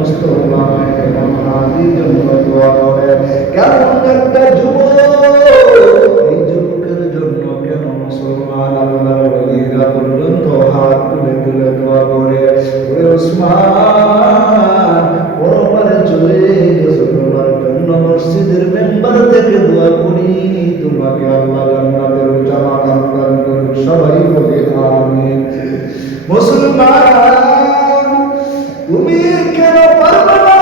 সমস্ত ওলামায়ে কেরাম হাদির জন্য দোয়া করে। কেমন একটা যুবক, এই যুবকের জন্য কেন মুসলমান আল্লাহর ওলিরা পর্যন্ত হাত তুলে তুলে দোয়া করে। ওরে উসমান, পরপারে চলে গেছো, তোমার জন্য মসজিদের মেম্বার থেকে দোয়া করি, তোমাকে আল্লাহ জান্নাতের উঁচা মাকাম দান করুন। সবাই বলি আমিন। মুসলমান, তুমি কেন পারবে না?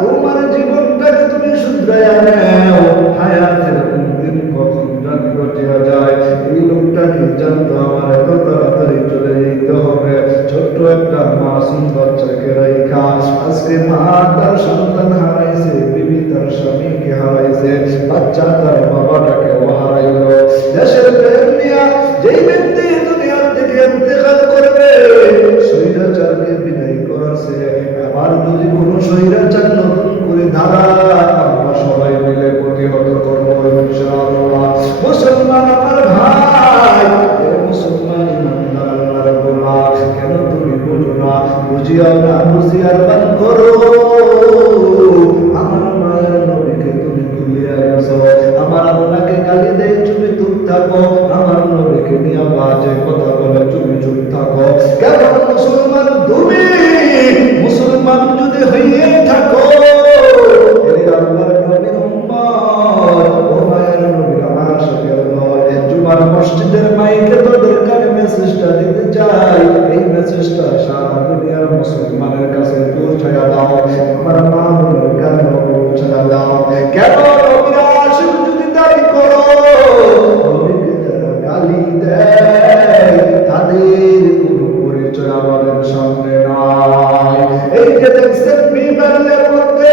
তোমার জীবনটাকে তুমি শুধরাইয়া নাও। হায়াতের দিন কখন জানি ঘটিয়া যায়, এই লোকটা কি জানতো আমার এত তাড়াতাড়ি চলে যেতে হবে। ছোট্ট একটা মাসুম বাচ্চাকে রাইখা আজকে মা তার সন্তান হারাইছে, বিবি তার স্বামীকে হারাইছে, বাচ্চা তার বাবাটাকেও হারাইল। দেশের প্রেম নিয়া যেই ব্যক্তি দুনিয়ার থেকে ইন্তেকাল করবে, স্বৈরাচারকে বিদায় করাছে। আবার যদি কোনো স্বৈরাচার নতুন করে দাঁড়ায়, আমরা সবাই মিলে প্রতিহত করবো ইনশাআল্লাহ। মুসলমান আমার ভাই, মুসলমান ইমানদার আল্লাহর গোলাম, কেন তুমি বুঝো না? বুঝিয়াও না বুঝিয়ার বান করো। আমার মায়ের নবীকে তুমি ভুলিয়া গেছো, আমার আল্লাহকে গালি দেয় তুমি চুপ থাকো, আমার নবীকে নিয়ে বাজে কথা বলে তুমি চুপ থাকো। কেন মুসলমান তুমি? মুসলমান যদি হইয়ে থাকো, এই আল্লাহর নবীর উম্মত, ও মায়ের নবীর আশিকের দল, জুমার মসজিদের মাইকে তোদের কানে মেসেজটা দিতে চাই। এই মেসেজটা সারা দুনিয়ার মুসলমানের কাছে পৌঁছায়া দাও, আমার মা বোনের কানে পৌঁছায়া দাও। কেন নবীর আশিক যদি দাবি করো, নবীকে যারা গালি দেয় তাদের কোনো পরিচয় আমাদের সামনে নাই। এই যে দেখছেন বিমানের মধ্যে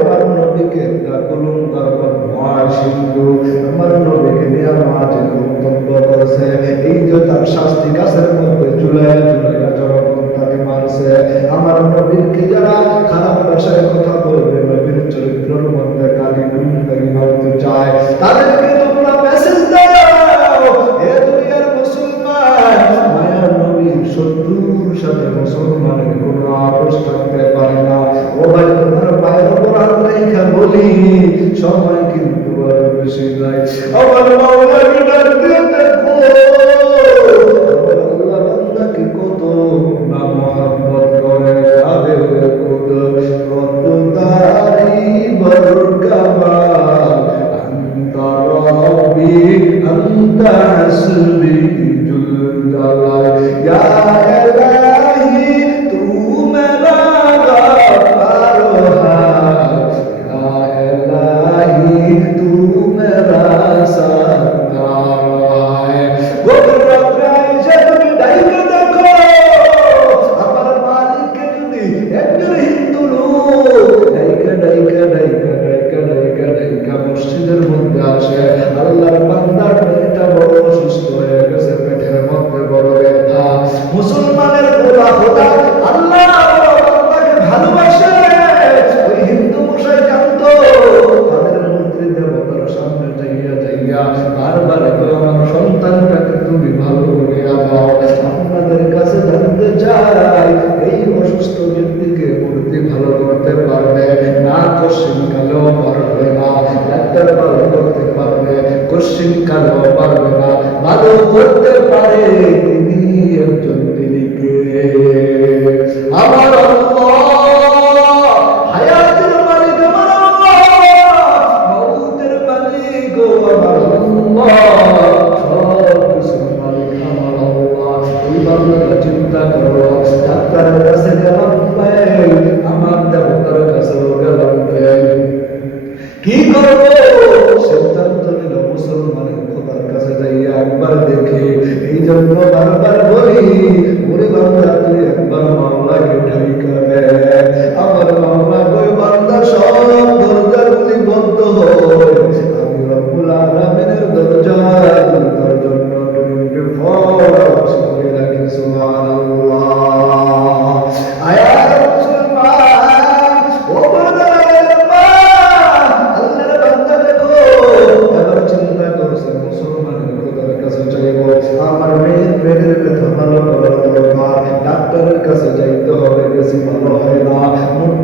আমার নবীকে কলঙ্কার বদমাশ হিন্দু আমার নবীকে নিয়ে মাঝে মন্তব্য করেছে, এই যে তার শাস্তি গাছের মধ্যে ঝুলাইয়া ঝুলাইয়া যখন তাকে মারছে, আমার নবীকে যারা খারাপ ভাষায় কথা বলবে, নবীর চরিত্রের মধ্যে কালি গুণকারী ভাবতে চায়, তাদেরকে তোমরা মেসেজ দাও, হে দুনিয়ার মুসলমান, মায়ার নবীর শত্রুর সাথে মুসলমানের কোনো আপোষ থাকতে পারে না। ও ভাই, তোমার পায়ের উপর হাত রাইখা বলি, সময় কিন্তু আর বেশি নাই। আমার মাওলাকে ডাক দিয়ে দেখো, আল্লাহ বান্দাকে কত না মহব্বত করে, তাদের কত তারি বরকাবাল, আনতা রব্বি আনতা হাসবি জুল জালাল, ইয়া ইলাহি তু মেরা গফার হায়, ইয়া ইলাহি তু মেরা সত্তার হায়। গভীর রাত্রে এসে তুমি ডাইকে দেখো, আমার মালিককে যদি একজন হিন্দু লোক ডাইকা ডাইকা ডাইকা ডাইকা ডাইকা ডাইকা মসজিদের মধ্যে আসে, আল্লাহর বান্দার মেয়েটা বড় অসুস্থ হয়ে গেছে, পেটের মধ্যে বড় ব্যথা, মুসলমানের গোলা খোদা আল্লাহ বান্দাকে ভালোবাসে। ওই হিন্দু মশাই জানতো তাদের মন্ত্রী দেবতার সামনে যাইয়া যাইয়া বারবার তো আমার সন্তানটাকে তুমি ভালো করিয়া দাও। আপনাদের কাছে জানতে চাই, এই অসুস্থ ব্যক্তিকে ভর্তি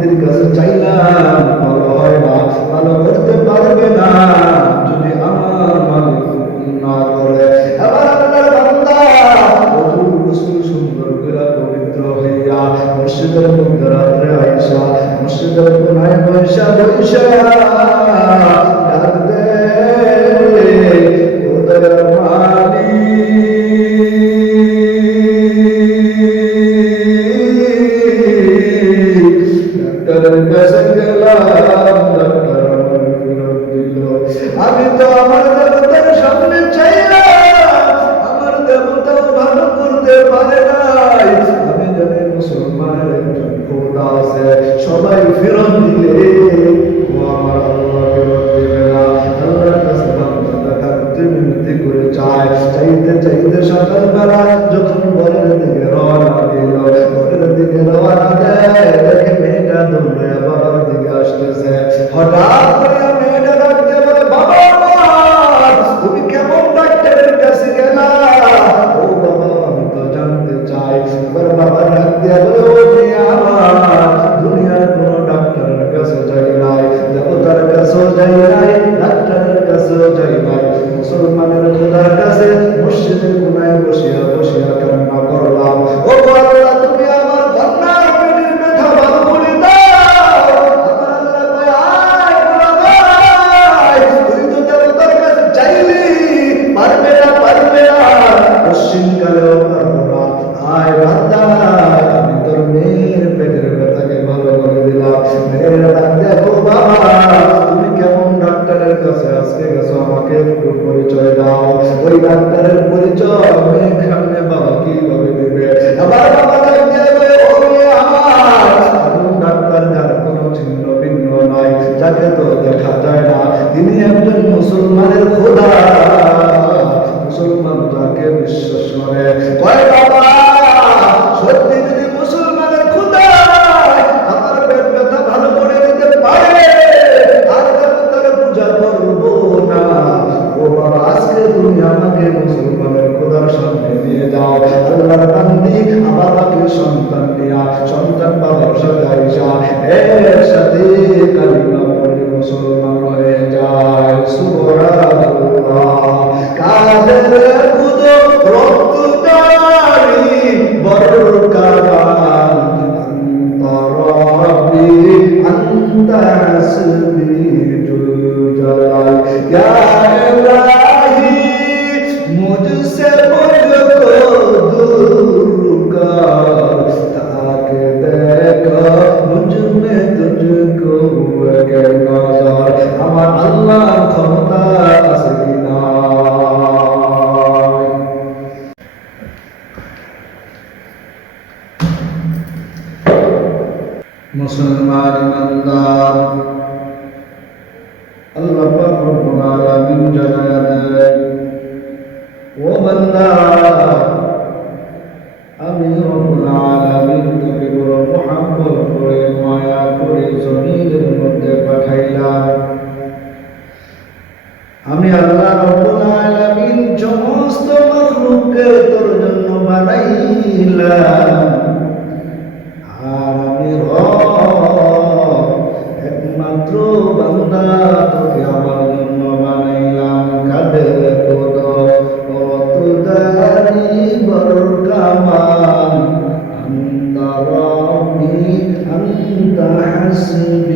ব্যক্তির কাছে চাইলাম ভালো হয় না, ভালো করতে পারবে না যদি আমার মালিক না করে। আবার আল্লাহর বান্দা ওযু গোসল সুন্দর করে পবিত্র হইয়া মসজিদের মধ্যে রাত্রে আইসা মসজিদের কোনায় বৈশা বৈশা ডাক দে, ও দয়ার আমি তো আমার দেবতার সামনে চাইলাম, আমার দেবতাও ভালো করতে পারে নাই। আমি জানি মুসলমানের একজন খোদা আছে, সবাই ফেরত দিলে ও আমার আল্লাহ ফেরত দিবে না। আল্লাহর কাছে বান্দা কাঁদতে মিনতি করে চায়, চাইতে চাইতে সকালবেলা যখন ঘরের দিকে রওনা দিল, ঘরের দিকে রওনা দেয় দেখে মেয়েটা দৌড়ে বাবার দিকে আসতেছে। হঠাৎ করে মেয়েটা ডাকতে বলে, বাবা তুমি কেমন ডাক্তারের কাছে গেলা? ও বাবা আমি তো জানতে চাই। এবার বাবা ডাক দিয়ে বলে, ও মেয়ে আমার, দুনিয়ার কোনো ডাক্তারের কাছে যাই নাই, দেবতার কাছেও যাই নাই, ডাক্তারের কাছেও যাই নাই, মুসলমানের খোদার কাছে মসজিদের কোনায় বসিয়া বসিয়া কান্না করলাম। ও আল্লাহ তুমি আমার কন্যা পেটের ব্যথা ভালো করে দাও। আমার আল্লাহ কয়, আয় বাবা আয়, তুই তো দেবতার কাছে চাইলি, পারবে না পশ্চিমকালেও পারবো না। আয় বান্দা, আমি তোর মেয়ের পেটের ব্যথাকে ভালো করে দিলাম। মেয়ের ডাক দেখো, বাবা তুমি কেমন ডাক্তারের কাছে আজকে গেছো, আমাকে একটু পরিচয় দাও। ওই ডাক্তারের পরিচয় মেয়ের সামনে বাবা কিভাবে দিবে? আবার বাবা ডাক দেবে, ও মেয়ে আমার, এমন ডাক্তার যার কোনো চিহ্ন ভিন্ন নাই, যাকে তো দেখা যায় না, তিনি একজন মুসলমানের খোদা। মুসলমান যাকে বিশ্বাস করে, কয় বাবা সত্যি যদি মুসলমানের খোদা আমার পেট ব্যথা ভালো করে দিতে পারে, আর দেবতার পূজা করবো না। ও বাবা আজকে তুমি আমাকে মুসলমানের খোদার সামনে নিয়ে যাও। আল্লাহর বান্দি আমার বাবাকে সন্তান দিয়া, সন্তান বাবার সাথে আইসা এর সাথে কালিমা পড়ে মুসলমান হয়ে যায়। সুবহানাল্লাহ। কাদের খুদো রক্তদারি বরকারান আনতা রাব্বি আনতা হাসবি জুল জালাল। ইয়া ইলাহি মুঝসে মুঝকো दूर कर, ताके देखो मुझ में तुझको के नजर। আমার আল্লাহর ক্ষমতা আছে কিনা? মুসলমান ইমানদার, আল্লাহ পাক রব্বুল আলামিন জানায়া দেয়, ও বান্দা আমি রব্বুল আলামিন তোকে বড় মহব্বত করে মায়া করে জমিনের মধ্যে পাঠাইলাম। আমি আল্লাহ রব্বুল আলামিন সমস্ত মাখলুককে তোর জন্য বানাইলাম। আর আমি রব একমাত্র বান্দা তোকে আমার জন্য বানাইলাম। কাদের খোদা রতদারি বরকামান আনতা রাব্বি আনতা হাসবি